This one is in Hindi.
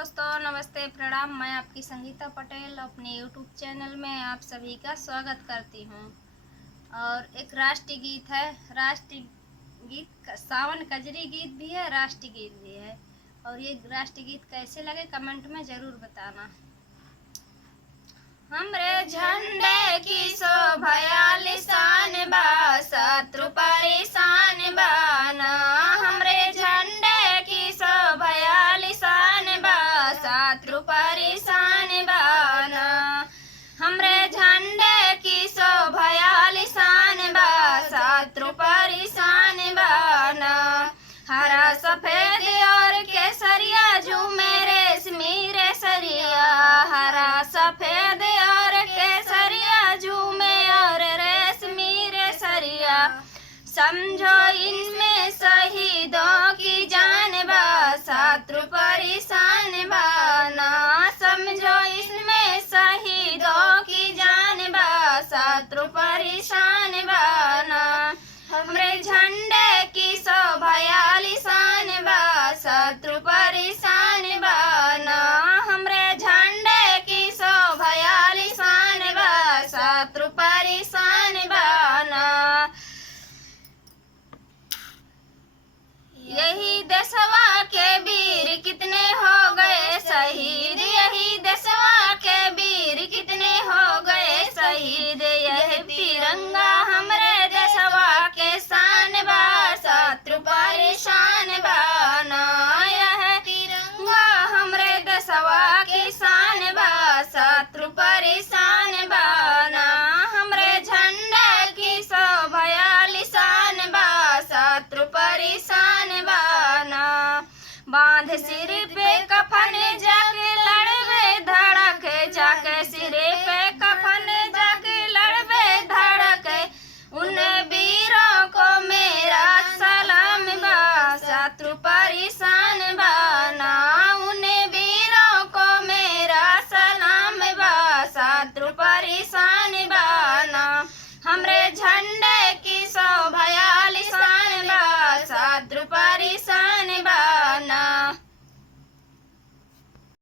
दोस्तों, नमस्ते, प्रणाम। मैं आपकी संगीता पटेल अपने यूट्यूब चैनल में आप सभी का स्वागत करती हूँ। और एक राष्ट्रीय गीत है, राष्ट्रीय गीत सावन कजरी गीत भी है, राष्ट्रीय गीत भी है। और ये राष्ट्रीय गीत कैसे लगे कमेंट में ज़रूर बताना। हमरे झंडे की शोभा लिसान बा, शत्रु परेशान बाना। हमरे झंडे की शोभा लिसान बा, शत्रु परेशान बाना। हमरे झंडे की शोभा लिसान बा, शत्रु परेशान बाना। हरा सफेद और केसरिया झूमे रेशमी रेसरिया, हरा सफेद और केसरिया झूमे और रेशमी रेसरिया। समझो इनमें शहीदों की जान बा, शत्रु परेशान बाना। समझो इसमें शहीदों की जान बा, शत्रु परेशान बाना। हमरे झंडे की शोभा लिसान बा, शत्रु परेशान बाना। हमरे झंडे की शोभा लिसान बा, शत्रु परेशान बाना। यही देशवा के वीर कितने हो गए शहीद, यही देशवा के वीर कितने हो गए शहीद। यह तिरंगा हमरे देशवा के शान बा, शत्रु परेशान बाना। यह तिरंगा हमरे देशवा के शान बा, शत्रु परेशान बाना। हमरे झंडे की शोभा लिसान बा, शत्रु परेशान बाना। बांध सिर पे